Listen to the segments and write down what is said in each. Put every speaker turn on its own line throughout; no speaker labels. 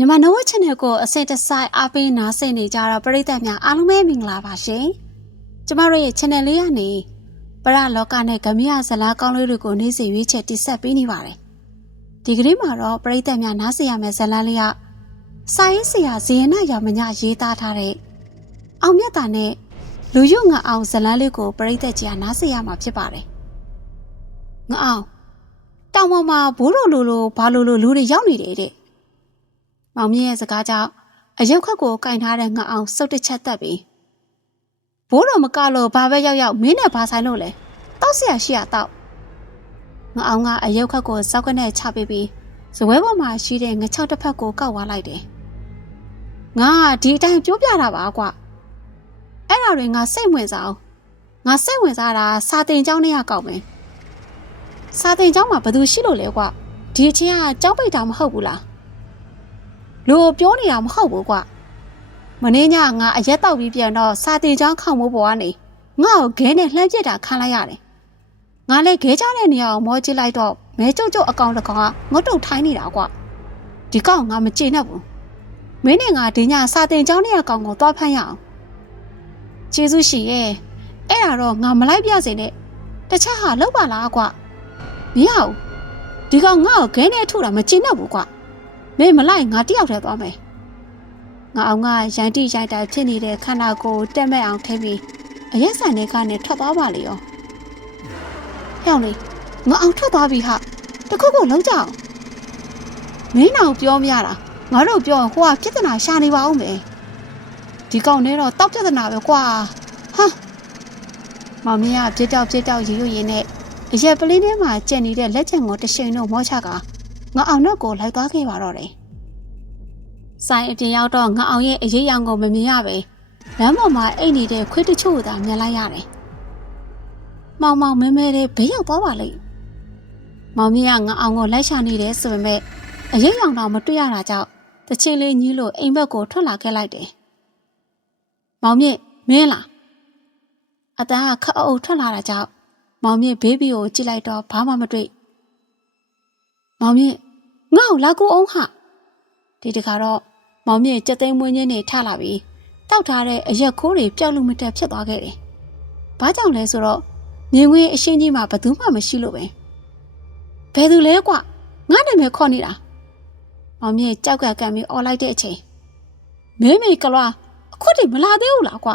မြန်မာနိုး channel ကိုအစိတ်တစိုက်အားပေးနားဆင်နေကြတော့ပရိသတ်များအားလုံးပဲမင်္ဂလာပါရှင်။ကျမတို့ရဲ့ channel လေးကနေပရလောကနဲ့ဂမရဇလားကောင်းလေးတွေကိုနေ့စဉ်ရွေးချက်တင်ဆက်ပေးနေပါတယ်။ဒီကနေ့မှာတော့ပရိသတ်များနားဆင်ရမယ့်ဇလန်းလေးကစာရေးဆရာဇေယနာရောင်မညရေးသားထားတဲ့အောင်မြတ်တာနဲ့လူရုငါအောင်ဇလန်းလေးကိုပရိသတ်ကြီးကနားဆင်ရမှာဖြစ်ပါတယ်။ငါအောင်တောင်ပေါ်မှာဘိုးလိုလိုလိုဘာလိုလိုလူတွေရောက်နေတယ်တဲ့ မောင်မြင့်ရဲ့စကားကြောင့်အယုတ်ခတ်ကိုကင်ထားတဲ့ငါအောင်စုတ်တစ်ချက်တက်ပြီးဘိုးတော်မကလို့ဘာပဲရောက်ရောက်မင်းနဲ့ဘာဆိုင်လို့လဲတောက်เสียရှိရတောက်ငါအောင်ကအယုတ်ခတ်ကိုစောက်ကနဲ့ချပေးပြီးဇပွဲပေါ်မှာရှိတဲ့ငချောက်တစ်ဖက်ကိုကောက်သွားလိုက်တယ်ငါကဒီအတိုင်းပြောပြတာပါကွာအဲ့ဒါတွေငါစိတ်ဝင်စားအောင်ငါစိတ်ဝင်စားတာစာတင်ကျောင်းနဲ့ကောက်မယ်စာတင်ကျောင်းမှာဘယ်သူရှိလို့လဲကွာဒီအချင်းကကျောင်းပိတ်တာမဟုတ်ဘူးလား လူကိုပြောနေတာမဟုတ်ဘူးကွာမင်းညငါအရက်တောက်ပြီးပြန်တော့စာတီချောင်းခေါင်မိုးပေါ်ကနေငါ့ကိုခဲနဲ့လှမ်းပစ်တာခံလိုက်ရတယ်ငါလည်းခဲချတဲ့နေရာကိုမောကြည့်လိုက်တော့မဲကျုပ်ကျုပ်အကောင်တစ်ကောင်ကငုတ်တုတ်ထိုင်းနေတာကွာဒီကောင်ငါမကြည့်နဲ့ဘူးမင်းနဲ့ငါဒီညစာတင်ချောင်းနေရာကောင်ကိုသွားဖမ်းရအောင်ကျေးဇူးရှိရဲ့အဲ့ဒါတော့ငါမလိုက်ပြစေနဲ့တခြားဟာလောက်ပါလားကွာမရဘူးဒီကောင်ငါ့ကိုခဲနဲ့ထုတာမကြည့်နဲ့ဘူးကွာ မင်းမလိုက်ငါတယောက်တည်းသွားမယ်ငါအောင်ကရန်တိရိုက်တာဖြစ်နေတဲ့ခန္ဓာကိုယ်တက်မဲ့အောင်ထိပြီးအရက်ဆန်တွေကနေထွက်သွားပါလေရောဟဲ့အောင်လေငါအောင်ထွက်သွားပြီဟာတခုခုလုံးကြအောင်မင်းအောင်ပြောမရတာငါတို့ပြောရင်ဟိုကပြဿနာရှာနေပါဦးမယ်ဒီကောင်နဲ့တော့တောက်ပြဿနာပဲကွာဟာမောင်မင်းကပြစ်တောက်ပြစ်တောက်ရီရွရင်နဲ့အရက်ပလင်းထဲမှာကျက်နေတဲ့လက်ချက်ကိုတစ်ချိန်တော့မောချက ငါအောင်တော့ကိုလိုက်သွားခဲ့ပါတော့တယ်။ဆိုင်အပြင်ရောက်တော့ငါအောင်ရဲ့အရေးရောင်ကိုမမြင်ရပဲလမ်းပေါ်မှာအိတ်နေတဲ့ခွေးတချို့သာမြင်လိုက်ရတယ်။မောင်မောင်မဲမဲလေးဘေးရောက်သွားပါလိမ့်။မောင်မြင့်ကငါအောင်ကိုလိုက်ရှာနေတယ်ဆိုပေမဲ့အရေးရောင်တော့မတွေ့ရတာကြောင့်တချင်းလေးကြီးလို့အိမ်ဘက်ကိုထွက်လာခဲ့လိုက်တယ်။မောင်မြင့်မင်းလားအတန်းကခက်အုပ်ထွက်လာတာကြောင့်မောင်မြင့်ဘေးဘီကိုကြည့်လိုက်တော့ဘာမှမတွေ့မောင်မြင့် ငါ့ကိုလာကူအောင်ဟာဒီတခါတော့မောင်မြင့်ကြက်သိမ်းမွေးချင်းနေထလာပြီးတောက်ထားတဲ့အရက်ခိုးတွေပျောက်လို့မတက်ဖြစ်သွားခဲ့တယ်။ဘာကြောင့်လဲဆိုတော့မြင်ကွင်းအရှင်းကြီးမှာဘယ်သူမှမရှိလို့ပဲ။ဘယ်သူလဲကွငါနာမည်ခေါ်နေတာ။မောင်မြင့်ကြောက်ကကန်ပြီးអော်လိုက်တဲ့အချိန်မဲမေကလွားအခုတည်းမလာသေးဘူးလားကွ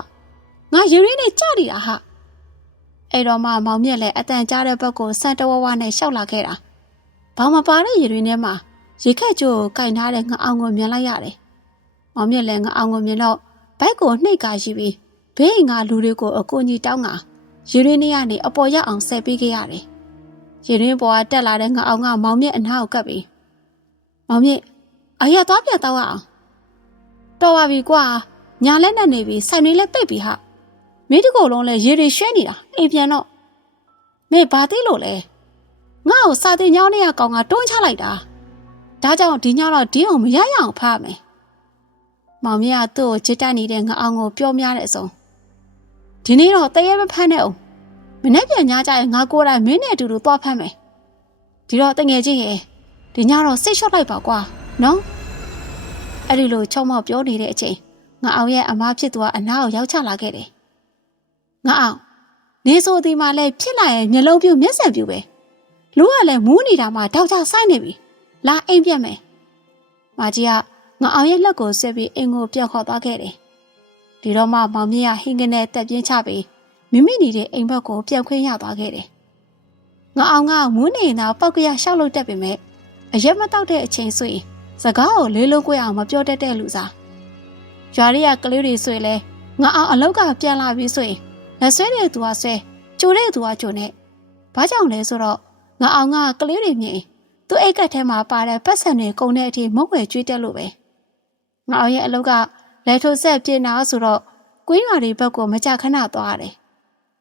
ငါရေရင်းနဲ့ကြနေတာဟာအဲ့တော့မှမောင်မြင့်လည်းအတန်ကြားတဲ့ဘက်ကိုစံတဝဝနဲ့ရှောက်လာခဲ့တာ။ ဘာမပါတဲ့ရေတွေထဲမှာရေခက်ကြိုးကိုကင်ထားတဲ့ငါအောင်ကိုမြင်လိုက်ရတယ်။မောင်မြင့်လည်းငါအောင်ကိုမြင်တော့ဘိုက်ကိုနှိပ်ကာရှိပြီးဘေးငါလူတွေကိုအကူကြီးတောင်းကရေရင်းထဲကနေအပေါ်ရောက်အောင်ဆက်ပေးခဲ့ရတယ်။ရေရင်းပေါ်ကတက်လာတဲ့ငါအောင်ကမောင်မြင့်အနားကိုကပ်ပြီးမောင်မြင့်အရာသွားပြတော့အောင်တော်ပါပြီကွာညာလက်နဲ့နေပြီးဆိုင်တွေလည်းပိတ်ပြီးဟာမင်းတကူလုံးလည်းရေတွေရွှဲနေတာအိမ်ပြန်တော့မေဘာသိလို့လဲ ငါ့ကိုစာတင်ညောင်းနေရကောင်ကတွန်းချလိုက်တာဒါကြောင့်ဒီညတော့ဒီအောင်မရရအောင်ဖားမယ်မောင်မြတ်ကသူ့ကိုချစ်တိုက်နေတဲ့ငါအောင်ကိုပြောများတဲ့အစုံဒီနေ့တော့တရေမဖမ်းနဲ့အောင်မနေ့ပြန်ညကြရင်ငါကိုယ်တိုင်မင်းနဲ့အတူတူသွားဖမ်းမယ်ဒီတော့တငယ်ချင်းရဲ့ဒီညတော့စိတ်လျှော့လိုက်ပါကွာနော်အဲ့ဒီလိုချုံမောက်ပြောနေတဲ့အချိန်ငါအောင်ရဲ့အမားဖြစ်သူကအနားကိုရောက်ချလာခဲ့တယ်ငါအောင်နေဆိုဒီမှာလဲဖြစ်လာရဲ့မျက်လုံးပြူမျက်စံပြူပဲ လူကလည်းမူးနေတာမှတောက်ချဆိုင်နေပြီလာအိမ်ပြတ်မယ်မကြီးကငါအောင်ရဲ့လက်ကိုဆက်ပြီးအိမ်ကိုပြောက်ခေါ်သွားခဲ့တယ်ဒီတော့မှမောင်မြင့်ကဟင်းကနေတက်ပြင်းချပြီးမိမိနေတဲ့အိမ်ဘက်ကိုပြောက်ခွင့်ရသွားခဲ့တယ်ငါအောင်ကမူးနေနေတာပောက်ကရရှောက်လို့တက်ပေမဲ့အရက်မတောက်တဲ့အချိန်ဆိုရင်စကားကိုလေးလုံးကွေးအောင်မပြောတတ်တဲ့လူစားရွာရီကကလေးတွေဆိုရင်လဲငါအောင်အလောက်ကပြန်လာပြီဆိုရင်လက်ဆွဲတဲ့သူကဆွဲကြိုတဲ့သူကကြိုနဲ့ဘာကြောင့်လဲဆိုတော့ ငါအောင်ကကလေးတွေမြင်သူ့အိတ်ကက်ထဲမှာပါတဲ့ပတ်စံတွေကုန်တဲ့အထိမုံွယ်ကျွေးတက်လို့ပဲငါအောင်ရဲ့အလုပ်ကလက်ထိုးဆက်ပြင်းတာဆိုတော့ကွင်းရွာတွေဘက်ကိုမကြခဏသွားရတယ်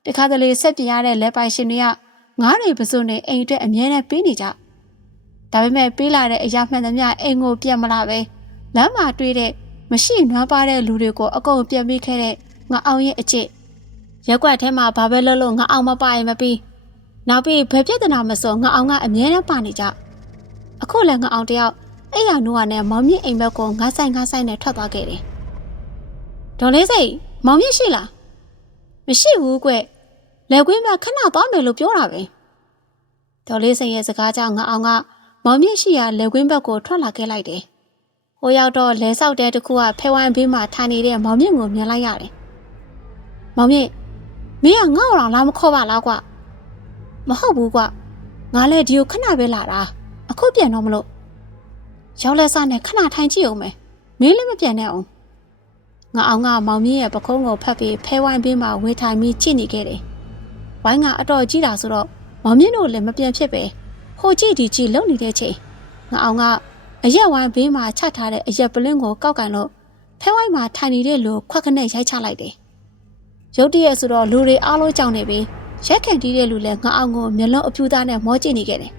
တခါတလေဆက်ပြရတဲ့လက်ပိုင်ရှင်တွေကငါးတွေပစုံနေအိမ်အတွက်အမြဲတမ်းပေးနေကြဒါပေမဲ့ပေးလာတဲ့အရာမှန်သမျှအိမ်ကိုပြတ်မလာပဲလမ်းမှာတွေ့တဲ့မရှိနွမ်းပါတဲ့လူတွေကိုအကုန်ပြန်ပေးခဲ့တဲ့ငါအောင်ရဲ့အကျစ်ရက်ွက်ထဲမှာဘာပဲလုပ်လို့ငါအောင်မပါရင်မပြီး နောက်ပြီးဘယ်ပြဿနာမစိုးငါအောင်ကအမြဲတမ်းပါနေကြအခုလည်းငါအောင်တယောက်အဲ့ရနူကနဲ့မောင်မြင့်အိမ်ဘက်ကိုငါးဆိုင်ငါးဆိုင်နဲ့ထွက်သွားခဲ့တယ်ဒေါ်လေးစိတ်မောင်မြင့်ရှိလားမရှိဘူးကွလက်ကွင်းမှာခဏသွားမယ်လို့ပြောတာပဲဒေါ်လေးစိတ်ရဲ့စကားကြောင့်ငါအောင်ကမောင်မြင့်ရှိရာလက်ကွင်းဘက်ကိုထွက်လာခဲ့လိုက်တယ်ဟိုရောက်တော့လဲဆောက်တဲ့တခုကဖဲဝိုင်းဘေးမှာထိုင်နေတဲ့မောင်မြင့်ကိုမြင်လိုက်ရတယ်မောင်မြင့်မင်းကငါ့အောင်လာမခေါ်ပါလားကွ မဟုတ်ဘူးကွငါလည်းဒီကိုခဏပဲလာတာအခုပြန်တော့မလို့ရောက်လဲစားနဲ့ခဏထိုင်ကြည့်အောင်မယ်မင်းလည်းမပြန်နဲ့အောင်ငါအောင်ကမောင်မြင့်ရဲ့ပခုံးကိုဖတ်ပြီးဖဲဝိုင်းဘေးမှာဝေထိုင်ပြီးကြည့်နေခဲ့တယ်ဝိုင်းကအတော်ကြီးတာဆိုတော့မောင်မြင့်တို့လည်းမပြန်ဖြစ်ပဲဟိုကြည့်ဒီကြည့်လုံနေတဲ့ချိန်ငါအောင်ကအရက်ဝိုင်းဘေးမှာချထားတဲ့အရက်ပလင်းကိုကောက်ကန်လို့ဖဲဝိုင်းမှာထိုင်နေတဲ့လူခွက်ခနဲ့ရိုက်ချလိုက်တယ်ရုတ်တရက်ဆိုတော့လူတွေအားလုံးကြောင်နေပြီး ရက်ခံတီးတဲ့လူလည်းငါအောင်ကိုမျက်လုံးအဖြူသားနဲ့မောကြည့်နေခဲ့တယ်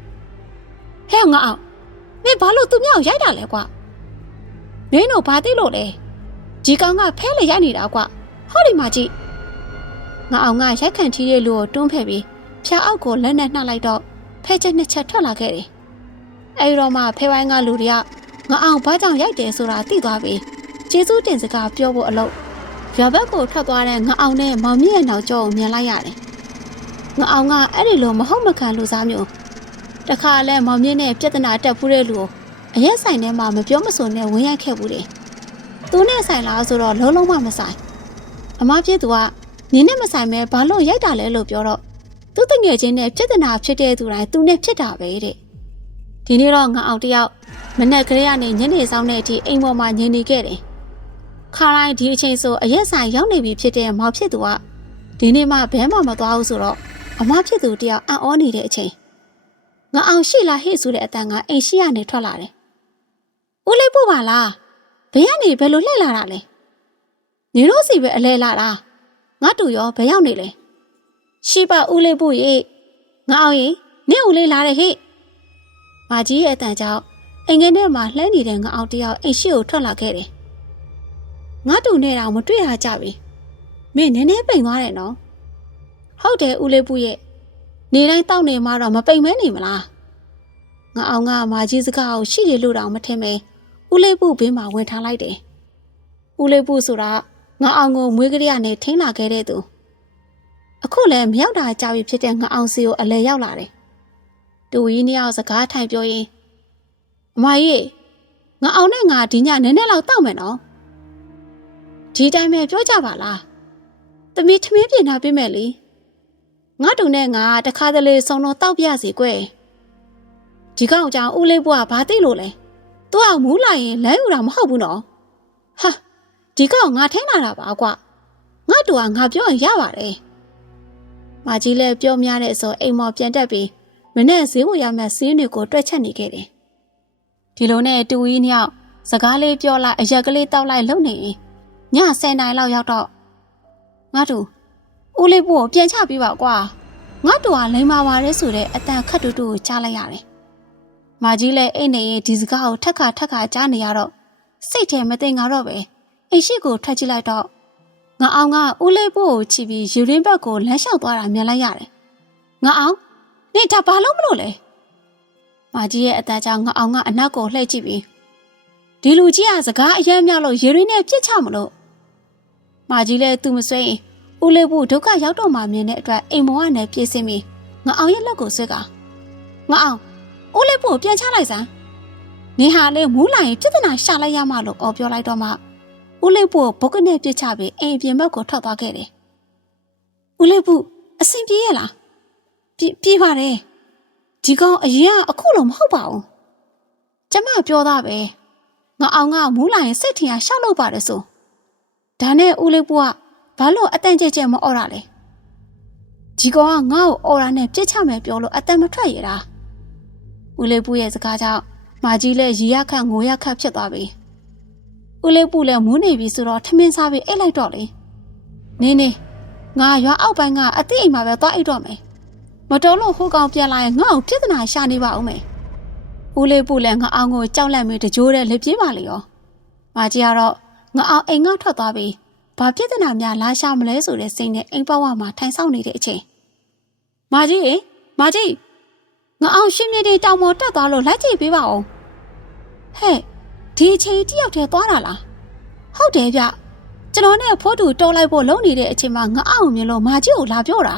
ဟဲ့ငါအောင်မင်းဘာလို့သူမြောက်ရိုက်တာလဲကွာမင်းတို့ဘာသိလို့လဲဒီကောင်ကဖဲလေရိုက်နေတာကွာဟောဒီမှာကြည့်ငါအောင်ကရက်ခံတီးတဲ့လူကိုတွန်းဖက်ပြီးဖြာအောက်ကိုလက်နဲ့နှပ်လိုက်တော့ဖဲချက်နှစ်ချက်ထွက်လာခဲ့တယ်အဲဒီတော့မှဖဲဝိုင်းကလူတွေကငါအောင်ဘာကြောင့်ရိုက်တယ်ဆိုတာသိသွားပြီကျေးဇူးတင်စကားပြောဖို့အလုပ်ရွာဘက်ကိုထွက်သွားတဲ့ငါအောင်နဲ့မောင်မြင့်ရဲ့နောက်ကျောကိုမြင်လိုက်ရတယ် ငါအောင်ကအဲ့ဒီလိုမဟုတ်မခံလူစားမျိုးတခါလဲမောင်မြင့်နဲ့ပြဿနာတက်ဖူးတဲ့လူကိုအရက်ဆိုင်ထဲမှာမပြောမဆိုနဲ့ဝင်ရိုက်ခဲ့ဘူးတယ်သူနဲ့ဆိုင်လားဆိုတော့လုံးလုံးမမဆိုင်အမဖြစ်သူကနင်းနဲ့မဆိုင်မဲဘာလို့ရိုက်တာလဲလို့ပြောတော့သူတငယ်ချင်းနဲ့ပြဿနာဖြစ်တဲ့သူတိုင်းသူနဲ့ဖြစ်တာပဲတဲ့ဒီနေ့တော့ငါအောင်တယောက်မနေ့ကလေးကနေညနေဆောင်တဲ့အထိအိမ်ပေါ်မှာညင်နေခဲ့တယ်ခါတိုင်းဒီအချိန်ဆိုအရက်ဆိုင်ရောက်နေပြီဖြစ်တဲ့မောင်ဖြစ်သူကဒီနေ့မှဘဲမှမသွားဘူးဆိုတော့ အမဖြစ်သူတယောက်အံ့ဩနေတဲ့အချိန်ငါအောင်ရှိလာဟိဆိုတဲ့အတန်ကအိမ်ရှိရနေထွက်လာတယ်။ဦးလေးပို့ပါလား။ဘယ်ကနေဘယ်လိုလှည့်လာတာလဲ။နေတော့စီပဲအလဲလာတာ။ငါတူရောဘယ်ရောက်နေလဲ။ရှိပါဦးလေးပို့ရေ။ငါအောင်ရင်နင့်ဦးလေးလာတယ်ဟိ။မာကြီးရဲ့အတန်ကြောင့်အိမ်ငယ်ထဲမှာလှဲနေတဲ့ငါအောင်တယောက်အိမ်ရှိကိုထွက်လာခဲ့တယ်။ငါတူနဲ့တော့မတွေ့ရကြပြီ။မင်းနည်းနည်းပိန်သွားတယ်နော်။ ဟုတ်တယ်ဦးလေးပို့ရဲ့နေတိုင်းတောက်နေမှတော့မပိန်မဲနေမလားငါအောင်ကမာကြီးစကားကိုရှိတယ်လို့တောင်မထင်ပဲဦးလေးပုဘေးမှာဝင်ထားလိုက်တယ်ဦးလေးပုဆိုတာငါအောင်ကိုမွေးကလေးကနေထိန်းလာခဲ့တဲ့သူအခုလည်းမရောက်တာကြာပြီဖြစ်တဲ့ငါအောင်စီကိုအလဲရောက်လာတယ်တူဝီနှစ်ယောက်စကားထိုင်ပြောရင်အမကြီးငါအောင်နဲ့ငါဒီညနည်းနည်းလောက်တောက်မယ်နော်ဒီတိုင်းပဲပြောကြပါလားသမီးထမင်းပြင်ထားပေးမယ်လေ ငါတူနဲ့ငါတခါတလေစုံတော့တောက်ပြစီကွယ်ဒီကောင်ကြောင့်ဦးလေးဘွားဘာသိလို့လဲသူကမူးလိုက်ရင်လမ်းယူတာမဟုတ်ဘူးနော်ဟာဒီကောင်ငါထိန်းလာတာပါကွာငါတူကငါပြောရင်ရပါတယ်မကြီးလည်းပြောများတဲ့အစောအိမ်မော်ပြန်တက်ပြီးမနဲ့ဈေးဝယ်ရမယ့်စင်းတွေကိုတွက်ချက်နေခဲ့တယ်ဒီလိုနဲ့တူကြီးနှစ်ယောက်စကားလေးပြောလိုက်အရက်ကလေးတောက်လိုက်လုံနေရင်ည10နာရီလောက်ရောက်တော့ငါတူ ဦးလေးဖို့ပြန်ချပေးပါကွာငါတူကလိမ္မာပါတယ်ဆိုတဲ့အတန်ခတ်တူတူကိုကြားလိုက်ရတယ်မာကြီးလည်းအိတ်နေရင်ဒီစကားကိုထက်ခါထက်ခါကြားနေရတော့စိတ်ထဲမသိငါတော့ပဲအိတ်ရှိကိုထွက်ကြည့်လိုက်တော့ငါအောင်ကဦးလေးဖို့ကိုချီပြီးယူရင်းဘက်ကိုလမ်းလျှောက်သွားတာမြင်လိုက်ရတယ်ငါအောင်နေဒါဘာလို့မလို့လဲမာကြီးရဲ့အတန်ကြောင့်ငါအောင်ကအနောက်ကိုလှည့်ကြည့်ပြီးဒီလူကြီးကစကားအယမ်းများလို့ရေရင်းနဲ့ပြစ်ချမလို့မာကြီးလည်းသူ့မဆွဲရင် ဦးလေးဘူးဒုက္ခရောက်တော့မှမြင်တဲ့အတွက်အိမ်မောကနဲ့ပြေးစင်းပြီးငါအောင်ရဲ့လက်ကိုဆွဲကငါအောင်ဦးလေးဘူးပြန်ချလိုက်စမ်းနေဟာလေးမူးလာရင်ပြဿနာရှာလိုက်ရမှလို့အော်ပြောလိုက်တော့မှဦးလေးဘူးဘုတ်ကနေပြစ်ချပြီးအိမ်ပြင်ဘက်ကိုထွက်သွားခဲ့တယ်ဦးလေးဘူးအဆင်ပြေရဲ့လားပြေးပြေးပါတယ်ဒီကောင်အရင်ကအခုလိုမဟုတ်ပါဘူးကျမပြောတာပဲငါအောင်ကမူးလာရင်စိတ်ထင်ရရှောက်လို့ပါတယ်ဆိုဒါနဲ့ဦးလေးဘူးက ဘာလို့အတန်ကြဲကြဲမအော်တာလဲဒီကောင်ကငါ့ကိုအော်တာနဲ့ပြစ်ချမယ်ပြောလို့အတန်မထွက်ရတာဦးလေးပူရဲ့စကားကြောင့်မာကြီးလည်းရီရခတ်ငိုရခတ်ဖြစ်သွားပြီဦးလေးပူလည်းမူးနေပြီဆိုတော့ထမင်းစားပြီးအိတ်လိုက်တော့လေနင်းနေငါရွာအောက်ပိုင်းကအသိအိမ်မှာပဲသွားအိတ်တော့မယ်မတော်လို့ဟိုကောင်ပြန်လာရင်ငါ့ကိုပြဿနာရှာနေပါဦးမယ်ဦးလေးပူလည်းငါအောင်ကိုကြောက်လန့်ပြီးတကြိုးတဲ့လက်ပြေးပါလေရောမာကြီးကတော့ငါအောင်အိမ်ကထွက်သွားပြီး ဘာပြဿနာများလာရှာမလဲဆိုတဲ့စိတ်နဲ့အိမ်ပေါက်ဝမှာထိုင်ဆောင်နေတဲ့အချိန်မာကြီးမာကြီးငါအောင်ရှင်းမြစ်တွေတောင်ပေါ်တက်သွားလို့လိုက်ကြည့်ပေးပါဦးဟဲ့ဒီအချိန်တယောက်တည်းသွားတာလားဟုတ်တယ်ဗျကျွန်တော်နဲ့ဖိုးတူတော်လိုက်ဖို့လုံနေတဲ့အချိန်မှာငါအောင်မြင်လို့မာကြီးကိုလာပြောတာ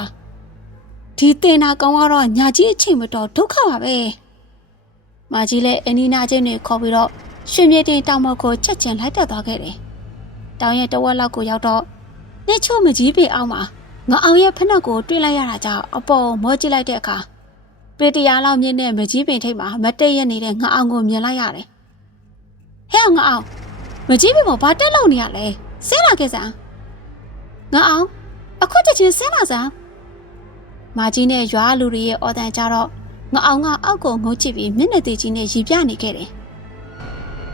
ဒီတင်နာကောင်ကတော့ညာကြီးအချိန်မတော်ဒုက္ခပါပဲမာကြီးလည်းအနီနာချင်းတွေခေါ်ပြီးတော့ရှင်မြေတင်တောင်မော်ကိုချက်ချင်းလိုက်တက်သွားခဲ့တယ် တောင်ရဲ့တဝက်လောက်ကိုရောက်တော့နှစ်ချို့မကြီးပေအောင်မှာငါအောင်ရဲ့ဖက်နှက်ကိုတွေ့လိုက်ရတာကြောင့်အပေါ်မောကြည့်လိုက်တဲ့အခါပေတရာလောက်မြင့်တဲ့မကြီးပင်ထိပ်မှာမတည့်ရနေတဲ့ငါအောင်ကိုမြင်လိုက်ရတယ်ဟဲ့ငါအောင်မကြီးပင်ပေါ်ဘာတက်လို့နေရလဲဆင်းလာခဲ့စမ်းငါအောင်အခုချက်ချင်းဆင်းလာစမ်းမာကြီးနဲ့ရွာလူတွေရဲ့အော်တန်ကြတော့ငါအောင်ကအောက်ကိုငုံချစ်ပြီးမျက်နှာသေးကြီးနဲ့ရီပြနေခဲ့တယ်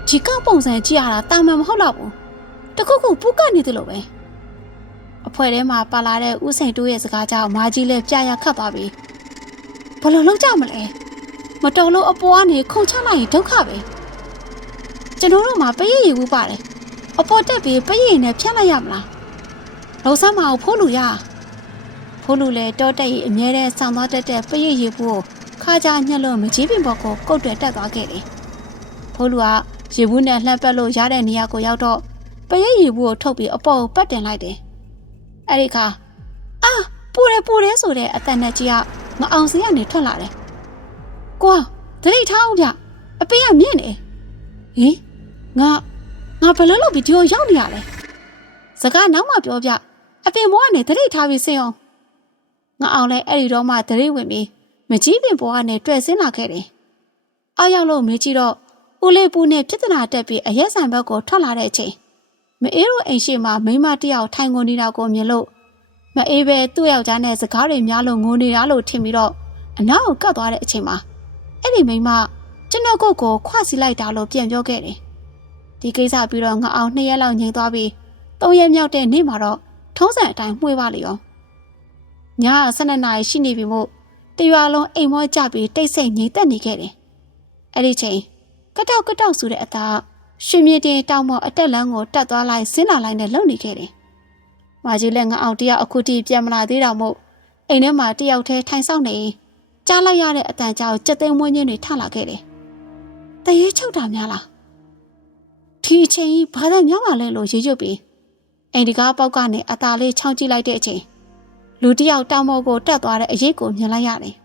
ဒီကောက်ပုံစံကြည့်ရတာတာမန်မဟုတ်တော့ဘူး တခုခုပူကနေတယ်လို့ပဲအဖွဲထဲမှာပါလာတဲ့ဥစိန်တိုးရဲ့စကားကြောင့်မာကြီးလည်းပြရခတ်သွားပြီဘယ်လိုလုပ်ကြမလဲမတော်လို့အပေါ်ကနေခုန်ချလိုက်ရင်ဒုက္ခပဲကျွန်တော်တို့မှာပရိပ်ရည်ဘူးပါတယ်အပေါ်တက်ပြီးပရိပ်ရည်နဲ့ဖြတ်လိုက်ရမလားလုံဆမ်းမအောင်ဖိုးလူရဖိုးလူလည်းတောတက်ရီအမြဲတမ်းဆောင်းသွားတတ်တဲ့ပရိပ်ရည်ဘူးကိုခါကြညှက်လို့မကြီးပင်ဘော်ကိုကုတ်တွယ်တက်သွားခဲ့တယ်ဖိုးလူကရေဘူးနဲ့လှမ်းပတ်လို့ရတဲ့နေရာကိုရောက်တော့ ပရိပ်ရည်ဘူးကိုထုတ်ပြီးအပေါ်ကိုပတ်တင်လိုက်တယ်အဲ့ဒီခါအာပူတယ်ပူတယ်ဆိုတဲ့အတန်နဲ့ကြီးကငအောင်စင်းကနေထွက်လာတယ်။ကွာတတိထားအောင်ဗျအပေးကမြင့်နေ။ဟင်ငါငါဘယ်လိုလုပ်ပြီးဒီကိုရောက်နေရလဲ။စကားနောက်မှပြောပြအပင်ဘောကနေတတိထားပြီးဆင်းအောင်ငါအောင်လဲအဲ့ဒီတော့မှတတိဝင်ပြီးမကြီးပင်ဘောကနေတွေ့ဆင်းလာခဲ့တယ်။အောက်ရောက်လို့မေးကြည့်တော့ဦးလေးပူနဲ့ပြဿနာတက်ပြီးအရက်ဆန်ဘက်ကိုထွက်လာတဲ့အချိန် မအေးတို့အိမ်ရှိမှာမိမတယောက်ထိုင်ကုန်နေတာကိုမြင်လို့မအေးပဲသူ့ယောက်ျားနဲ့စကားတွေများလို့ငိုနေတာလို့ထင်ပြီးတော့အနောက်ကိုကတ်သွားတဲ့အချိန်မှာအဲ့ဒီမိန်းမကျွန်တော်ကိုကိုခွစီလိုက်တာလို့ပြန်ပြောခဲ့တယ်။ဒီကိစ္စပြီးတော့ငါအောင်နှစ်ရက်လောက်ငြိမ်သွားပြီးသုံးရက်မြောက်တဲ့နေ့မှာတော့ထုံးစံအတိုင်းမှွေပါလေရော။ည12နာရီရှိနေပြီမို့တရွာလုံးအိမ်မောကြပြီးတိတ်ဆိတ်ငြိမ်သက်နေခဲ့တယ်။အဲ့ဒီချိန်ကတောက်ကတောက်ဆိုတဲ့အသား ရှင်မြေတင်တောင်မော်အတက်လန်းကိုတက်သွားလိုက်ဆင်းလာလိုက်နဲ့လုံနေခဲ့တယ်။မာကြီးလည်းငါအောင်တယောက်အခုထိပြန်မလာသေးတော့မို့အိမ်ထဲမှာတယောက်တည်းထိုင်ဆောင်နေကြားလိုက်ရတဲ့အတန်ကြောင့်ကြက်သိမ်းမွေးညင်းတွေထလာခဲ့တယ်။တရေချုပ်တာများလား။ဒီအချိန်ကြီးဘာသာများပါလဲလို့ရေရွတ်ပြီးအိမ်ဒီကားပေါက်ကနေအသာလေးချောင်းကြည့်လိုက်တဲ့အချိန်လူတယောက်တောင်မော်ကိုတက်သွားတဲ့အရေးကိုမြင်လိုက်ရတယ်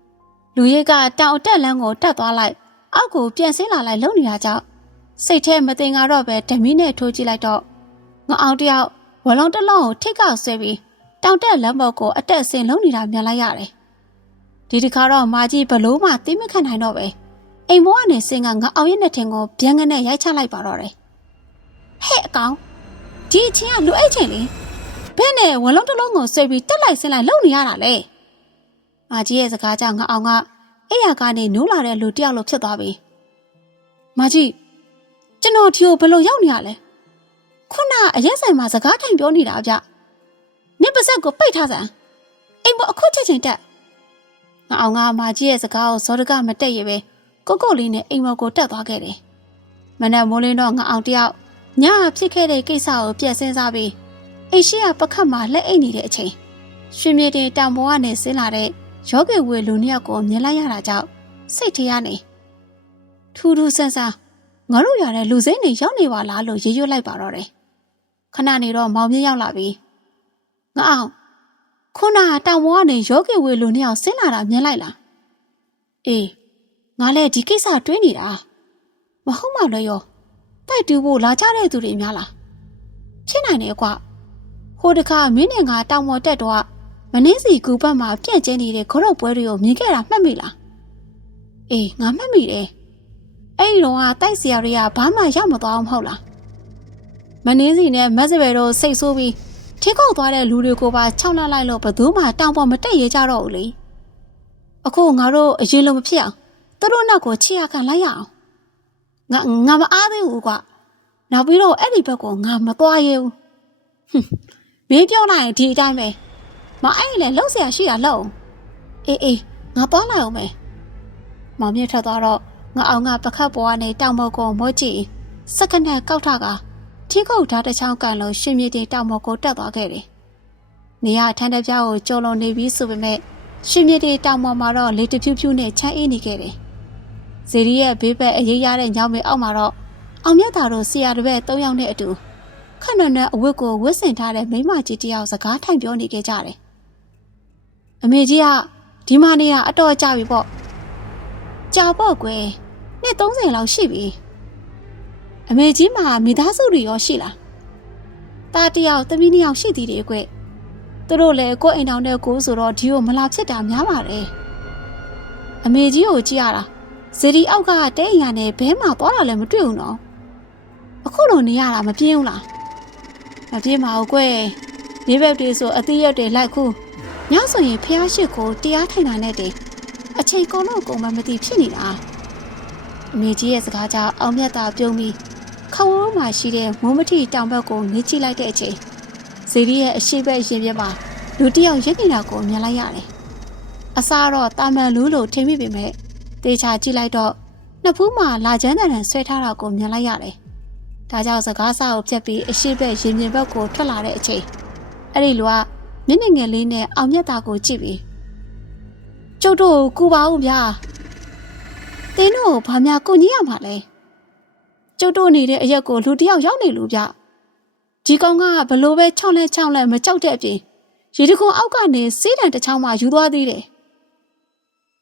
။လူရိတ်ကတောင်အတက်လန်းကိုတက်သွားလိုက်အောက်ကိုပြန်ဆင်းလာလိုက်လုံနေတာကြောင့် စိတ်ထဲမတင်ကတော့ပဲဓမီနဲ့ထိုးကြည့်လိုက်တော့ငအောင်တယောက်ဝလုံးတစ်လုံးကိုထိတ်ကောက်ဆွဲပြီးတောင်တက်လမ်းပေါ်ကိုအတက်အဆင်းလုံနေတာမြင်လိုက်ရတယ်။ဒီတစ်ခါတော့မာကြီးဘလို့မှသိမခံနိုင်တော့ပဲအိမ်ဘွားကနေစင်ကငအောင်ရဲ့နဲ့ထင်ကိုဗျံငနဲ့ရိုက်ချလိုက်ပါတော့တယ်။ဟဲ့အကောင်ဒီအချင်းကလူအိတ်ချင်းလေဘယ်နဲ့ဝလုံးတစ်လုံးကိုဆွဲပြီးတက်လိုက်ဆင်းလိုက်လုံနေရတာလေ။မာကြီးရဲ့စကားကြောင့်ငအောင်ကအဲ့ရကနေနိုးလာတဲ့လူတယောက်လိုဖြစ်သွားပြီ။မာကြီး ကျွန်တော်ဒီကိုဘယ်လိုရောက်နေရလဲခုနအရက်ဆိုင်မှာစကားထိုင်ပြောနေတာဗျနင့်ပါဇက်ကိုပိတ်ထားစမ်းအိမ်ပေါ်အခုချက်ချင်းတက်ငါအောင်ငါမာကြီးရဲ့စကားကိုဇော်တကမတက်ရပဲကိုကိုလေးနဲ့အိမ်ပေါ်ကိုတက်သွားခဲ့တယ်မနက်မိုးလင်းတော့ငါအောင်တယောက်ညဖြစ်ခဲ့တဲ့ကိစ္စကိုပြက်စင်းစားပြီးအိမ်ရှိကပခတ်မှာလက်အိတ်နေတဲ့အချိန်ရွှေမြေတင်တောင်ပေါ်ကနေဆင်းလာတဲ့ယောဂီဝေလူနှစ်ယောက်ကိုမြင်လိုက်ရတာကြောင့်စိတ်ထဲကနေထူးထူးဆန်းဆန်း ငါတို့ရတဲ့လူစိမ့်တွေရောက်နေပါလားလို့ရေရွတ်လိုက်ပါတော့တယ်ခဏနေတော့မောင်မြင့်ရောက်လာပြီငါအောင်ခုနကတောင်ပေါ်ကနေယောဂီဝေလူနှစ်ယောက်ဆင်းလာတာမြင်လိုက်လားအေးငါလည်းဒီကိစ္စတွေးနေတာမဟုတ်မှလည်းရောတိုက်တူဖို့လာကြတဲ့သူတွေများလားဖြစ်နိုင်တယ်ကွာဟိုတခါမင်းနဲ့ငါတောင်ပေါ်တက်တော့မနှင်းစီကူပတ်မှာပြန့်ကျဲနေတဲ့ခရုတ်ပွဲတွေကိုမြင်ခဲ့တာမှတ်မိလားအေးငါမှတ်မိတယ် အဲ့ဒီတော့ကတိုက်စရာတွေကဘာမှရောက်မသွားအောင်မဟုတ်လားမနှင်းစီနဲ့မက်စပယ်တို့စိတ်ဆိုးပြီးထင်းခုတ်သွားတဲ့လူတွေကိုပါခြောက်လှလိုက်လို့ဘသူမှတောင်ပေါ်မတက်ရကြတော့ဘူးလေအခုငါတို့အရင်လိုမဖြစ်အောင်သူတို့နောက်ကိုချီရခံလိုက်ရအောင်ငါငါမအားသေးဘူးကွာနောက်ပြီးတော့အဲ့ဒီဘက်ကိုငါမသွားရဘူးဟွန်းမင်းပြောလိုက်ရင်ဒီအတိုင်းပဲမအဲ့လေလှုပ်เสียရှိတာလှုပ်အေးအေးငါသွားလိုက်အောင်မယ်မောင်မြင့်ထွက်သွားတော့ ငါအောင်ကပခတ်ပေါ်ကနေတောင်ပေါ်ကိုမောကြည့်စက္ကန့်နဲ့ကောက်ထကထင်းခုတ်ဓာတ်တစ်ချောင်းကန်လို့ရှင်မြေတင်တောင်ပေါ်ကိုတက်သွားခဲ့တယ်။နေရထန်းတပြားကိုကြော်လွန်နေပြီးဆိုပေမဲ့ရှင်မြေတင်တောင်ပေါ်မှာတော့လေတဖြူးဖြူးနဲ့ချမ်းအေးနေခဲ့တယ်။ဇေရီရဲ့ဘေးဘက်အရေးရတဲ့ညောင်မေအောက်မှာတော့အောင်မြတ်တာတို့ဆရာတစ်ပည့်၃ယောက်နဲ့အတူခန့်နွယ်အဝတ်ကိုဝတ်ဆင်ထားတဲ့မိန်းမကြီးတစ်ယောက်စကားထိုင်ပြောနေကြကြတယ်။အမေကြီးကဒီမနေတာအတော်ကြာပြီပေါ့။ကြာပေါ့ကွယ်။ နှစ်30လောက်ရှိပြီ။အမေကြီးမှာမိသားစုတွေရောရှိလား။ตาတစ်ယောက်သမီးနှစ်ယောက်ရှိသေးတယ်ကွယ်။သူတို့လည်းကိုယ်အိမ်တော်နဲ့ကိုယ်ဆိုတော့ဒီကိုမလာဖြစ်တာများပါတယ်။အမေကြီးကိုကြည့်ရတာဇေဒီအောက်ကတဲအိမ်ရနဲ့ဘဲမှာသွားတာလည်းမတွေ့ဘူးနော်။အခုလိုနေရတာမပြင်းဘူးလား။မပြင်းပါဘူးကွယ်။ဒီဘက်တွေဆိုအသီးရက်တွေလိုက်ခုညဆိုရင်ဖះရှိကိုတရားထိုင်တာနဲ့တည်းအချိန်ကုန်တော့ကုန်မှမသိဖြစ်နေတာအ မေကြီးရဲ့စကားကြောင့်အောင်မြတ်တာပြုံးပြီးခဝန်းမှာရှိတဲ့မုံမထီတောင်ဘက်ကိုနေကြည့်လိုက်တဲ့အချိန်ဇီရီရဲ့အရှိဘက်ရင်ပြမှာလူတစ်ယောက်ရက်နေတာကိုမြင်လိုက်ရတယ်အစားတော့တာမန်လူလိုထင်မိပေမဲ့တေချာကြည့်လိုက်တော့နှစ်ဖူးမှာလာချမ်းတန်ဆွဲထားတာကိုမြင်လိုက်ရတယ်ဒါကြောင့်စကားစာကိုဖြတ်ပြီးအရှိဘက်ရင်ပြင်ဘက်ကိုထွက်လာတဲ့အချိန်အဲ့ဒီလူကမျက်နှာငယ်လေးနဲ့အောင်မြတ်တာကိုကြည့်ပြီးကျုပ်တို့ကူပါဦးဗျာ တင်းတို့ဘာများကိုကြီးရမှာလဲကျုပ်တို့နေတဲ့အရက်ကိုလူတစ်ယောက်ရောက်နေလို့ဗျဒီကောင်ကဘလို့ပဲချောင်းလဲချောင်းလဲမကြောက်တဲ့အပြင်ရေတခွန်အောက်ကနေစေးတံတစ်ချောင်းမှယူသွားသေးတယ်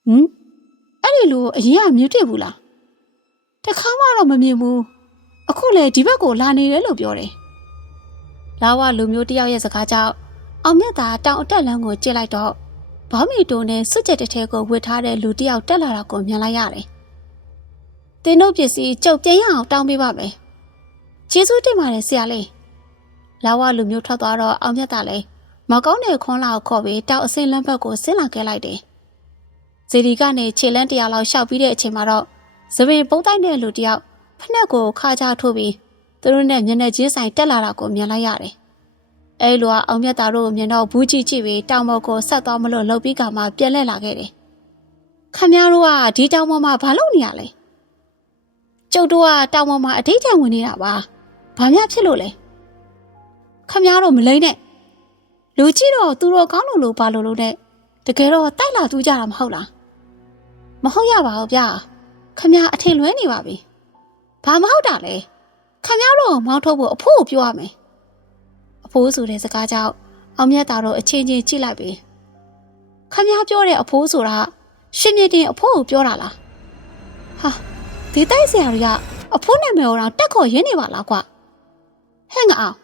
ဟမ်အဲ့ဒီလိုအရင်ကမြူတစ်ဘူးလားတခါမှတော့မမြင်ဘူးအခုလေဒီဘက်ကိုလာနေတယ်လို့ပြောတယ်လာဝလူမျိုးတစ်ယောက်ရဲ့စကားကြောင့်အောင်မြတ်သာတောင်အတက်လန်းကိုကြည့်လိုက်တော့ဘောင်းမီတိုနဲ့စွတ်ချက်တစ်ထဲကိုဝစ်ထားတဲ့လူတစ်ယောက်တက်လာတာကိုမြင်လိုက်ရတယ်။ တင်းတို့ပစ္စည်းကြုတ်ပြန်ရအောင်တောင်းပေးပါမယ်။ကျေးဇူးတင်ပါတယ်ဆရာလေး။လာဝလူမျိုးထွက်သွားတော့အောင်မြတ်သာလည်းမကောင်းတဲ့ခွန်လာကိုခေါ်ပြီးတောက်အစင်းလမ်းဘက်ကိုဆင်းလာခဲ့လိုက်တယ်။ဇေဒီကနေခြေလန်းတရာလောက်ရှောက်ပြီးတဲ့အချိန်မှာတော့သပင်ပုံးတိုက်တဲ့လူတစ်ယောက်ဖက်နှက်ကိုခါချထိုးပြီးသူတို့နဲ့မျက်နှာချင်းဆိုင်တက်လာတာကိုမြင်လိုက်ရတယ်။အဲလိုအောင်မြတ်တာတို့ကိုမြင်တော့ဘူးကြည့်ကြည့်ပြီးတောင်ပေါ်ကိုဆက်သွားမလို့လှုပ်ပြီးကမှပြန်လှည့်လာခဲ့တယ်။ခမည်းတော်ကဒီတောင်ပေါ်မှာဘာလုပ်နေရလဲ။ ကျုပ်တို့ကတောင်ပေါ်မှာအထိတ်တန့်ဝင်နေတာပါ။ဘာများဖြစ်လို့လဲ။ခမည်းတော်မလိမ့်နဲ့။လူကြည့်တော့သူတို့ကောင်းလို့လို့ဘာလို့လို့နဲ့တကယ်တော့တိုက်လာသူကြတာမဟုတ်လား။မဟုတ်ရပါဘူးဗျာ။ခမည်းအထင်လွဲနေပါပြီ။ဘာမဟုတ်တာလဲ။ခမည်းတော်မောင်းထုတ်ဖို့အဖိုးကိုပြောရမယ်။အဖိုးဆိုတဲ့စကားကြောင့်အောင်မြတ်တာတော့အချင်းချင်းကြည့်လိုက်ပြီခမည်းပြောတဲ့အဖိုးဆိုတာရှင်မြတင်အဖိုးကိုပြောတာလားဟာ ဒီတိုက်ဆရာတွေကအဖိုးနာမည်ကိုတော့တက်ခေါ်ရင်းနေပါလားကွဟဲ့ငါအောင်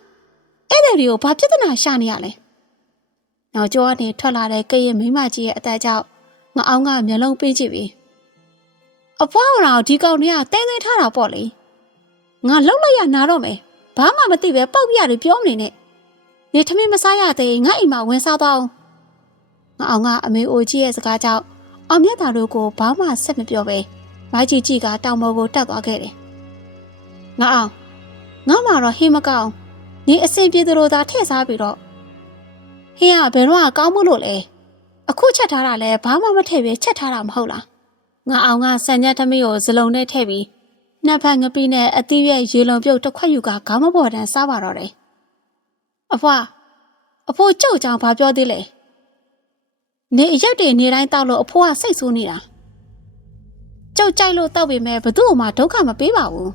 အဲ့တဲ့တွေကိုဘာပြဿနာရှာနေရလဲနောက်ကျောကနေထွက်လာတဲ့ကရင်မိမကြီးရဲ့အသက်ကြောင့်ငါအောင်ကမျက်လုံးပေးကြည့်ပြီအဖွားတော်ဒီကောင်တွေကတင်းသိမ်းထားတာပေါ့လေငါလှုပ်လိုက်ရနာတော့မယ်ဘာမှမသိပဲပေါက်ပြရတယ်ပြောမနေနဲ့နေထမင်းမစားရသေးငါအိမ်မှာဝင်စားသွားအောင်ငါအောင်ကအမေအိုကြီးရဲ့စကားကြောင့်အောင်မြတ်တာတို့ကိုဘာမှဆက်မပြောပဲ မိုက်ကြီးကြီးကတောင်ပေါ်ကိုတက်သွားခဲ့တယ်ငါအောင်ငါမှတော့ဟင်းမကောင်းနေအစင်ပြေသူတို့သာထည့်စားပြီးတော့ဟင်းကဘယ်တော့ကောင်းမှုလို့လဲအခုချက်ထားတာလဲဘာမှမထည့်ပဲချက်ထားတာမဟုတ်လားငါအောင်ကစံညက်သမီးကိုဇလုံးနဲ့ထည့်ပြီးနှစ်ဖက်ငပီးနဲ့အသီးရဲ့ရေလုံးပြုတ်တစ်ခွက်ယူကခေါင်းမပေါ်တန်းစားပါတော့တယ်အဖွာအဖိုးကြုတ်ကြောင်ဘာပြောသေးလဲနေအရက်တွေနေတိုင်းတောက်လို့အဖိုးကစိတ်ဆိုးနေတာ ကြုတ်ကြိုက်လို့တောက်ပေမဲ့ဘသူ့မှဒုက္ခမပေးပါဘူး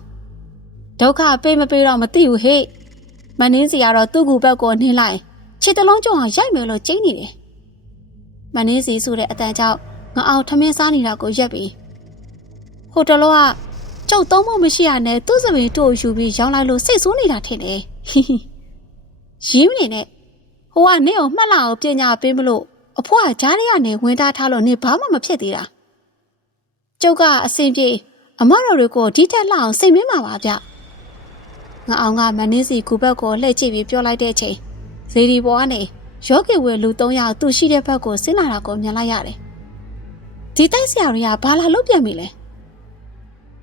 ဒုက္ခပေးမပေးတော့မသိဘူးဟေ့မနှင်းစီကတော့သူ့ကူဘက်ကိုနှင်းလိုက်ခြေတလုံးကျုံအောင်ရိုက်မယ်လို့ကျင်းနေတယ်မနှင်းစီဆိုတဲ့အတန်ကြောင့်ငါအောင်ထမင်းစားနေတာကိုရက်ပြီးဟိုတလောကကျုပ်သုံးဖို့မရှိရနဲ့သူ့စပင်တို့ယူပြီးရောင်းလိုက်လို့စိတ်ဆိုးနေတာထင်တယ်ဟီဟီရင်းနေနဲ့ဟိုကနင့်ကိုမှတ်လာအောင်ပညာပေးမလို့အဖွားကြားရရနေဝင်သားထားလို့နေဘာမှမဖြစ်သေးတာ ကျုပ်ကအစင်ပြေအမတော်တွေကိုဒီတက်လှအောင်စိတ်မင်းပါပါဗျငါအောင်ကမနှင်းစီကူဘက်ကိုလှည့်ကြည့်ပြီးပြောလိုက်တဲ့အချိန်ဇေဒီပေါ်ကနေယောဂီဝေလူ၃ယောက်သူ့ရှိတဲ့ဘက်ကိုဆင်းလာတာကိုမြင်လိုက်ရတယ်ဒီတိုက်ဆရာတွေကဘာလာလုပ်ပြန်ပြီလဲ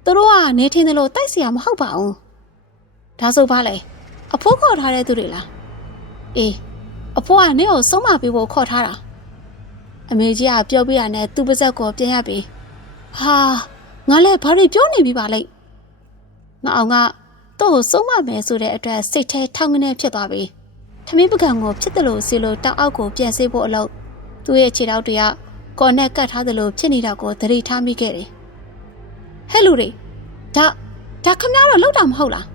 သူတို့ကနေထင်းတယ်လို့တိုက်ဆရာမဟုတ်ပါဘူးဒါဆိုဘာလဲအဖိုးခေါ်ထားတဲ့သူတွေလားအေးအဖိုးကနင့်ကိုဆုံးမပေးဖို့ခေါ်ထားတာအမေကြီးကပြောပြရနဲ့သူ့ပါဇက်ကိုပြန်ရပြီ ဟာငါလည်းဘာတွေပြောနေပြီပါလိမ့်ငါအောင်ကသူ့ကိုဆုံးမမယ်ဆိုတဲ့အတွက်စိတ်ထဲထောင်ကနေဖြစ်သွားပြီထမင်းပကံကိုဖြစ်တယ်လို့စီလို့တောက်အောက်ကိုပြန်ဆေးဖို့အလုပ်သူ့ရဲ့ခြေထောက်တွေကကော်နဲ့ကတ်ထားတယ်လို့ဖြစ်နေတာကိုသတိထားမိခဲ့တယ်ဟဲ့လူတွေဒါဒါခမရတော့လောက်တာမဟုတ်လား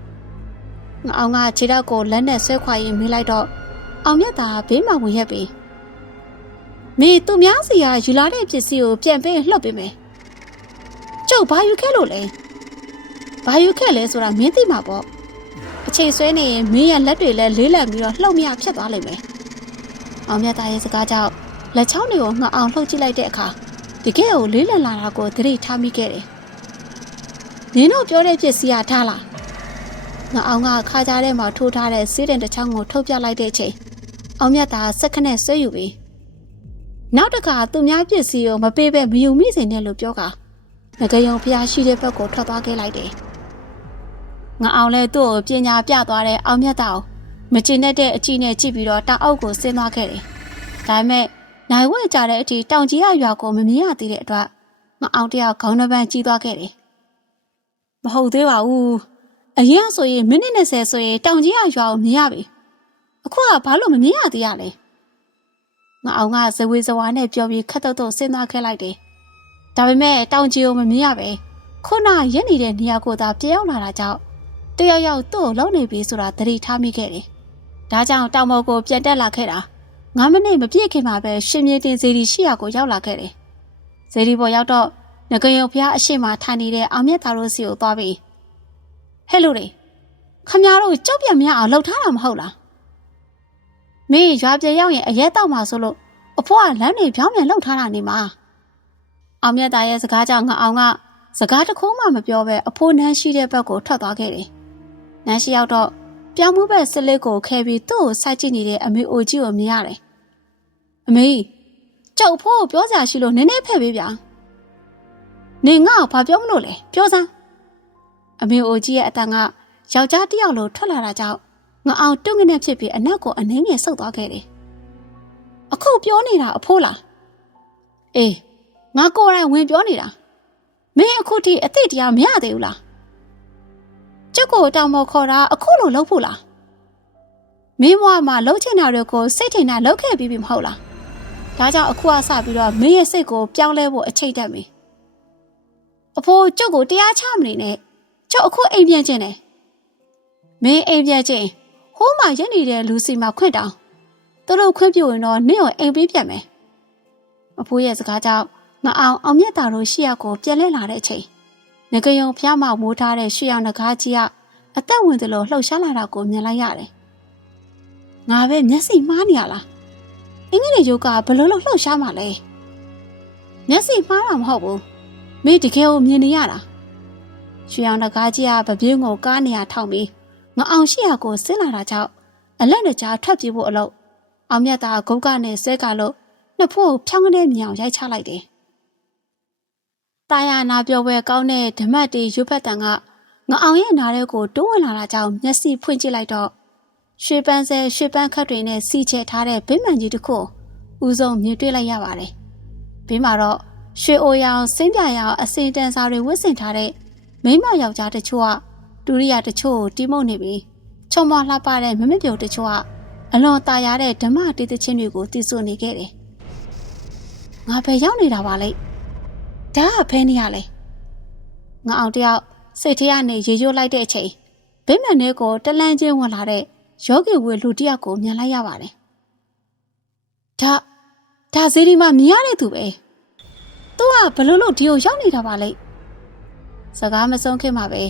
ငါအောင်ကခြေတော့ကိုလက်နဲ့ဆွဲခွာရင်မေးလိုက်တော့အောင်မြတ်သာဘေးမှာဝင်ရက်ပြီမေသူများစီကယူလာတဲ့ပစ္စည်းကိုပြန်ပေးလှုပ်ပေးမယ် ကျုပ်ဘာယူခဲ့လို့လဲဘာယူခဲ့လဲဆိုတာမင်းသိမှာပေါ့အချိန်ဆွဲနေရင်မင်းရဲ့လက်တွေလည်းလေးလံပြီးတော့လှုပ်မရဖြစ်သွားလိမ့်မယ်အောင်မြတ်သားရဲ့စကားကြောင့်လက်ချောင်းတွေကိုငှအောင်လှုပ်ကြည့်လိုက်တဲ့အခါတကယ်ကိုလေးလံလာတာကိုသတိထားမိခဲ့တယ်နင်တို့ပြောတဲ့ပစ္စည်းကထားလားငါအောင်ကခါကြားထဲမှာထိုးထားတဲ့စေးတင်တစ်ချောင်းကိုထုတ်ပြလိုက်တဲ့အချိန်အောင်မြတ်သားစက်ခနဲ့ဆွဲယူပြီးနောက်တစ်ခါသူများပစ္စည်းကိုမပေးဘဲမယူမိစေနဲ့လို့ပြောက ငကယုံဖျားရှိတဲ့ဘက်ကိုထွက်သွားခဲ့လိုက်တယ်ငါအောင်လဲသူ့ကိုပညာပြသွားတဲ့အောင်မြတ်သားကိုမကျင်တတ်တဲ့အကြည့်နဲ့ကြည့်ပြီးတော့တောင်အုပ်ကိုဆင်းသွားခဲ့တယ်ဒါပေမဲ့နိုင်ဝဲကြတဲ့အထိတောင်ကြီးရရွာကိုမမြင်ရသေးတဲ့အတွက်ငါအောင်တယောက်ခေါင်းနှပန်းကြီးသွားခဲ့တယ်မဟုတ်သေးပါဘူးအရင်ကဆိုရင်မိနစ်20ဆိုရင်တောင်ကြီးရရွာကိုမြင်ရပြီအခုကဘာလို့မမြင်ရသေးရလဲငါအောင်ကဇဝေဇဝါနဲ့ပြောပြီးခက်တုတ်တုတ်ဆင်းသွားခဲ့လိုက်တယ် ဒါပေမဲ့တောင်ကြီးကိုမမြင်ရပဲခုနရက်နေတဲ့နေရာကိုသာပြောင်းလာတာကြောင့်တယောက်ယောက်သူ့ကိုလုံနေပြီဆိုတာသတိထားမိခဲ့တယ်ဒါကြောင့်တောင်ပေါ်ကိုပြန်တက်လာခဲ့တာ9မိနစ်မပြည့်ခင်မှာပဲရှင်မြေတင်ဇေဒီရှိရာကိုရောက်လာခဲ့တယ်ဇေဒီပေါ်ရောက်တော့ငကယုံဖျားအရှိမထိုင်နေတဲ့အောင်မြတ်သားတို့စီကိုသွားပြီးဟဲ့လူတွေခမများတို့ကြောက်ပြတ်မရအောင်လှုပ်ထားတာမဟုတ်လားမင်းရွာပြေရောက်ရင်အရက်တောက်မှာဆိုလို့အဖိုးကလမ်းနေပြောင်းပြန်လှုပ်ထားတာနေမှာ အောင်မြတ်သားရဲ့စကားကြောင့်ငါအောင်ကစကားတစ်ခုမှမပြောဘဲအဖိုးနန်းရှိတဲ့ဘက်ကိုထွက်သွားခဲ့တယ်နန်းရှိရောက်တော့ပြောင်းမှုဘက်ဆစ်လေးကိုခဲပြီးသူ့ကိုစိုက်ကြည့်နေတဲ့အမေအိုကြီးကိုမြင်ရတယ်အမေကြောက်ဖို့ပြောစရာရှိလို့နည်းနည်းဖက်ပေးဗျာနေငါ့ကိုဘာပြောမလို့လဲပြောစမ်းအမေအိုကြီးရဲ့အတန်ကယောက်ျားတစ်ယောက်လိုထွက်လာတာကြောင့်ငါအောင်တွန့်ငနဲ့ဖြစ်ပြီးအနက်ကိုအနှင်းငယ်ဆုပ်သွားခဲ့တယ်အခုပြောနေတာအဖိုးလားအေး ငါကိုယ်တိုင်ဝင်ပြောနေတာမင်းအခုထိအသိတရားမရသေးဘူးလားကျုပ်ကိုတောင်ပေါ်ခေါ်တာအခုလိုလုပ်ဖို့လားမင်းဘွားမှာလှုပ်ချင်တာတွေကိုစိတ်ထင်တာလုပ်ခဲ့ပြီးပြီမဟုတ်လားဒါကြောင့်အခုအစပြီးတော့မင်းရဲ့စိတ်ကိုပြောင်းလဲဖို့အချိတ်တက်ပြီအဖိုးကျုပ်ကိုတရားချမနေနဲ့ကျုပ်အခုအိမ်ပြန်ကျင်တယ်မင်းအိမ်ပြန်ကျင်ဟိုးမှရက်နေတဲ့လူစီမှာခွင့်တောင်းသူတို့ခွင့်ပြုရင်တော့နင့်ကိုအိမ်ပေးပြန်မယ်အဖိုးရဲ့စကားကြောင့် ငါအောင်အောင်မြတ်တာတို့ရှေ့ရောက်ကိုပြန်လဲလာတဲ့အချိန်ငကယုံဖျားမှမိုးထားတဲ့ရှေ့ရောက်ငကားကြီးကအသက်ဝင်သလိုလှုပ်ရှားလာတာကိုမြင်လိုက်ရတယ်ငါပဲမျက်စိမှားနေရလားအင်္ဂလိပ်ယုတ်ကဘလို့လို့လှုပ်ရှားမှလဲမျက်စိမှားတာမဟုတ်ဘူးမင်းတကယ်ကိုမြင်နေရတာရွှေအောင်တကားကြီးကပပြင်းကိုကားနေရထောက်ပြီးငအောင်ရှိရကိုဆင်းလာတာကြောင့်အလက်နဲ့ကြားထွက်ပြေးဖို့အလုပ်အောင်မြတ်သားဂုတ်ကနဲ့ဆွဲကလို့နှစ်ဖို့ဖြောင်းကနေမြောင်ရိုက်ချလိုက်တယ်။ တာယာနာပြောပွဲကောင်းတဲ့ဓမတ်တီရွတ်ဖက်တန်ကငအောင်ရဲ့နားထဲကိုတိုးဝင်လာတာကြောင့်မျက်စိဖွင့်ကြည့်လိုက်တော့ရွှေပန်းဆဲရွှေပန်းခတ်တွေနဲ့စီချဲထားတဲ့ဗိမှန်ကြီးတစ်ခုဦးဆုံးမြင်တွေ့လိုက်ရပါတယ်။ဘေးမှာတော့ရွှေအိုရောင်စင်းပြရောင်အစင်တန်စာတွေဝတ်ဆင်ထားတဲ့မိမယောက်ျားတချို့ကဒူရိယာတချို့ကိုတီးမှုတ်နေပြီးချုံမလှပတဲ့မမပြုတ်တချို့ကအလွန်ตายရတဲ့ဓမ္မတေးသချင်းတွေကိုတည်ဆူနေခဲ့တယ်။ငါပဲရောက်နေတာပါလေ။ ဒါကဖဲနေရလဲ။ငါအောင်တယောက်စိတ်ထဲကနေရေရွတ်လိုက်တဲ့အချိန်ဗိမာန်ထဲကိုတလန်းချင်းဝင်လာတဲ့ယောဂီဝေလူတယောက်ကိုမြင်လိုက်ရပါတယ်။ဒါဒါဇေဒီမှာမြင်ရတဲ့သူပဲ။ तू ကဘလို့လို့ဒီကိုရောက်နေတာပါလေ။စကားမဆုံးခင်မှာပဲ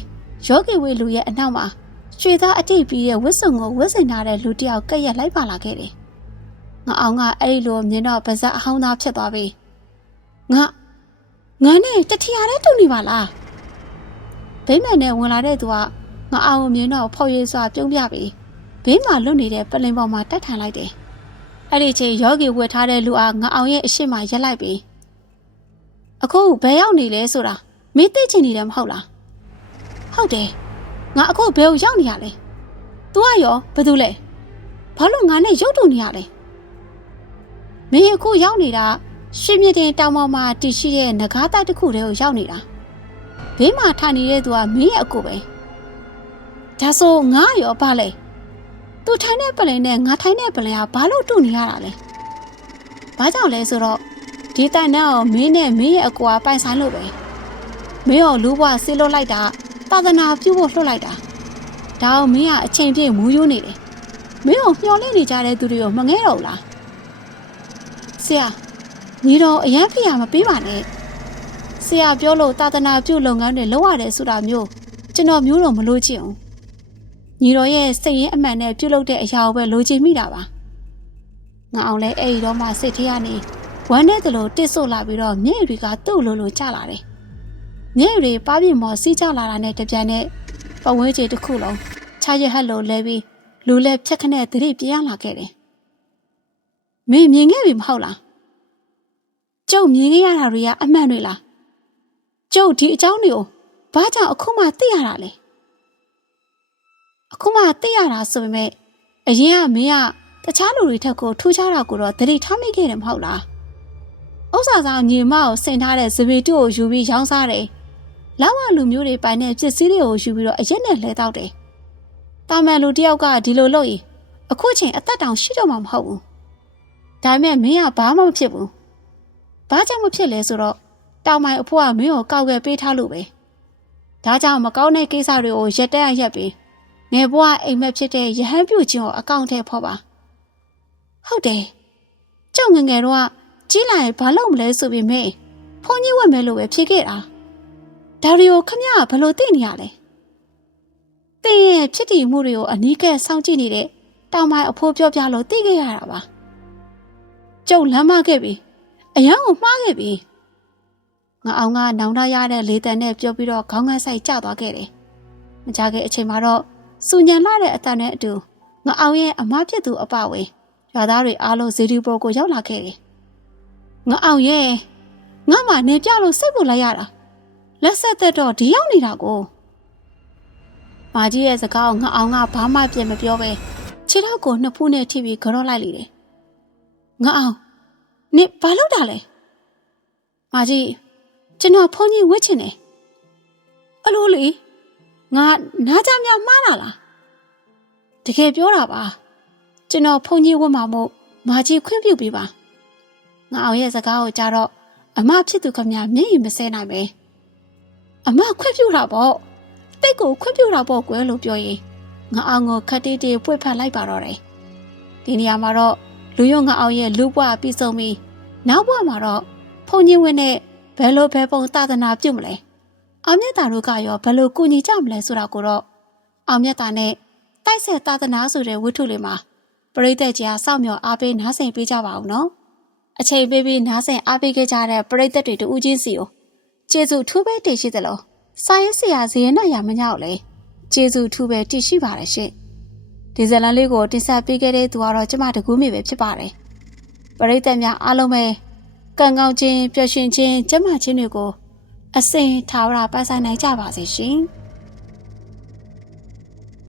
ယောဂီဝေလူရဲ့အနောက်မှာရွှေသားအတိတ်ပြီးရဲ့ဝစ်စုံကိုဝစ်စင်ထားတဲ့လူတစ်ယောက်ကက်ရက်လိုက်ပါလာခဲ့တယ်။ငါအောင်ကအဲ့ဒီလိုမြင်တော့ပါဇက်အဟောင်းသားဖြစ်သွားပြီ။ငါ ငါနဲ့တထီရတဲ့တူနေပါလား။ဘိမန်နဲ့ဝင်လာတဲ့သူကငါအောင်ကိုမြင်တော့ဖောက်ရည်စွာပြုံးပြပြီးဘေးမှာလွတ်နေတဲ့ပလင်ပေါ်မှာတက်ထိုင်လိုက်တယ်။အဲ့ဒီချိန်ယောဂီဝတ်ထားတဲ့လူအားငါအောင်ရဲ့အရှိမရက်လိုက်ပြီးအခုဘယ်ရောက်နေလဲဆိုတာမင်းသိချင်နေတယ်မဟုတ်လား။ဟုတ်တယ်ငါအခုဘယ်ကိုရောက်နေရလဲ။ तू ကရောဘာလို့လဲ။ဘာလို့ငါနဲ့ရုပ်တုံနေရလဲ။မင်းအခုရောက်နေတာ ရွှေမြင့်တင်တောင်ပေါ်မှာတည်ရှိတဲ့ငကားတိုက်တစ်ခုတည်းကိုရောက်နေတာ။ဘေးမှာထိုင်နေတဲ့သူကမင်းရဲ့အကိုပဲ။ဒါဆိုငါရောဘာလဲ။ तू ထိုင်တဲ့ပလင်နဲ့ငါထိုင်တဲ့ပလင်ကဘာလို့တူနေရတာလဲ။ဘာကြောင့်လဲဆိုတော့ဒီတိုင်နဲ့ကိုမင်းနဲ့မင်းရဲ့အကိုကပိုင်ဆိုင်လို့ပဲ။မင်းကိုလူဘွားဆေးလွတ်လိုက်တာသာသနာပြုဖို့လွှတ်လိုက်တာဒါအောင်မင်းကအချိန်ပြည့်မူးယိုးနေတယ်မင်းကိုမျှော်လင့်နေကြတဲ့သူတွေကိုမငဲတော့ဘူးလားဆရာ ညီတော်အရန်ဖေးရမပေးပါနဲ့ဆရာပြောလို့သာသနာပြုလုပ်ငန်းတွေလုပ်ရတယ်ဆိုတာမျိုးကျွန်တော်မျိုးတော့မလို့ချင်ဘူးညီတော်ရဲ့စိတ်ရင်းအမှန်နဲ့ပြုလုပ်တဲ့အရာကိုပဲလိုချင်မိတာပါငါအောင်လဲအဲ့ဒီတော့မှစိတ်ထဲကနေဝမ်းနဲ့တလို့တစ်ဆို့လာပြီးတော့မျက်ရည်တွေကသူ့လိုလိုကျလာတယ်မျက်ရည်တွေပါပြင်းမော်စီးကျလာတာနဲ့တပြိုင်နက်ပဝဲကြီးတစ်ခုလုံးခြားရဟက်လိုလဲပြီးလူလဲဖြက်ခနဲ့တတိပြန်လာခဲ့တယ်မင်းမြင်ခဲ့ပြီမဟုတ်လား ကျုပ်မြင်ခဲ့ရတာတွေကအမှန်တွေလားကျုပ်ဒီအကြောင်းတွေကိုဘာကြောင့်အခုမှသိရတာလဲအခုမှသိရတာဆိုပေမဲ့အရင်ကမင်းကတခြားလူတွေထက်ကိုထူးခြားတာကိုတော့တတိထားမိခဲ့တယ်မဟုတ်လားဥစ္စာဆောင်ညီမကိုဆင်ထားတဲ့ဇပီတုကိုယူပြီးရောင်းစားတယ်လောက်ဝလူမျိုးတွေပိုင်တဲ့ပစ္စည်းတွေကိုယူပြီးတော့အရက်နဲ့လဲတောက်တယ်တာမန်လူတယောက်ကဒီလိုလုပ်ရင်အခုချိန်အသက်တောင်ရှိတော့မှာမဟုတ်ဘူးဒါပေမဲ့မင်းကဘာမှမဖြစ်ဘူး ဘာကြောင့်မဖြစ်လဲဆိုတော့တောင်မိုင်အဖိုးကမင်းကိုကောက်ွယ်ပေးထားလို့ပဲဒါကြောင့်မကောင်းတဲ့ကိစ္စတွေကိုရက်တက်ရက်ပြီးနေဘွားအိမ်မက်ဖြစ်တဲ့ရဟန်းပြုခြင်းကိုအကောင့်ထဲဖော်ပါဟုတ်တယ်ကြောက်ငယ်ငယ်တော့ကြီးလာရင်ဘာလုပ်မလဲဆိုပြီးမေးဖုန်းကြီးဝက်မဲလို့ပဲဖြေခဲ့တာဒါတွေကိုခမရဘယ်လိုသိနေရလဲတင်းရဲ့ဖြစ်တည်မှုတွေကိုအနီးကပ်စောင့်ကြည့်နေတဲ့တောင်မိုင်အဖိုးပြောပြလို့သိခဲ့ရတာပါကျုပ်လမ်းမခဲ့ပြီ အရန်ကိုမှားခဲ့ပြီငါအောင်ကနောင်တရတဲ့လေတန်နဲ့ပြောပြီးတော့ခေါင်းငန်းဆိုင်ကျသွားခဲ့တယ်မကြခင်အချိန်မှာတော့စူညံလာတဲ့အတန်နဲ့အတူငါအောင်ရဲ့အမဖြစ်သူအပဝေရွာသားတွေအားလုံးဇေဒီဘောကိုရောက်လာခဲ့တယ်ငါအောင်ရဲ့ငါမှနေပြလို့စိတ်ပူလိုက်ရတာလက်ဆက်သက်တော့ဒီရောက်နေတာကိုမာကြီးရဲ့စကားကိုငါအောင်ကဘာမှပြန်မပြောပဲခြေထောက်ကိုနှစ်ဖူးနဲ့ထိပြီးကြော့လိုက်လိတယ်ငါအောင် နင်ဘာလုပ်တာလဲမာကြီးကျွန်တော်ဖုန်းကြီးဝစ်ချင်တယ်အလိုလေငါနားကြမြောက်မှားတာလားတကယ်ပြောတာပါကျွန်တော်ဖုန်းကြီးဝတ်မှာမို့မာကြီးခွင့်ပြုပေးပါငါအောင်ရဲ့စကားကိုကြားတော့အမဖြစ်သူခမမျက်ရည်မစဲနိုင်ပဲအမခွင့်ပြုတာပေါ့တိတ်ကိုခွင့်ပြုတာပေါ့ကွယ်လို့ပြောရင်ငါအောင်ကိုခက်တေးတေးပွေ့ဖက်လိုက်ပါတော့တယ်ဒီနေရာမှာတော့ လူရုံငါအောင်ရဲ့လူဘွားပြီးဆုံးပြီးနောက်ဘွားမှာတော့ဖုန်ကြီးဝင်းနဲ့ဘယ်လိုဘယ်ပုံသာသနာပြုတ်မလဲအောင်မြတ်တာတို့ကရောဘယ်လိုကူညီကြမလဲဆိုတာကိုတော့အောင်မြတ်တာနဲ့တိုက်ဆက်သာသနာဆိုတဲ့ဝတ္ထုလေးမှာပရိသတ်ကြီးစောင့်မျှော်အားပေးနားဆင်ပေးကြပါဦးနော်အချိန်ပေးပြီးနားဆင်အားပေးခဲ့ကြတဲ့ပရိသတ်တွေတူးချင်းစီကိုကျေးဇူးထူးပဲတင်ရှိသလိုစာရေးဆရာဇေယျနာရမညောက်လေကျေးဇူးထူးပဲတည်ရှိပါတယ်ရှင် ဒီဇလန်လေးကိုတင်ဆက်ပေးခဲ့တဲ့သူကတော့ကျမတကူးမိပဲဖြစ်ပါတယ်ပရိသတ်များအားလုံးပဲကံကောင်းခြင်းပျော်ရွှင်ခြင်းကျန်းမာခြင်းတွေကိုအစင်ထာဝရပတ်ဆိုင်နိုင်ကြပါစေရှင်။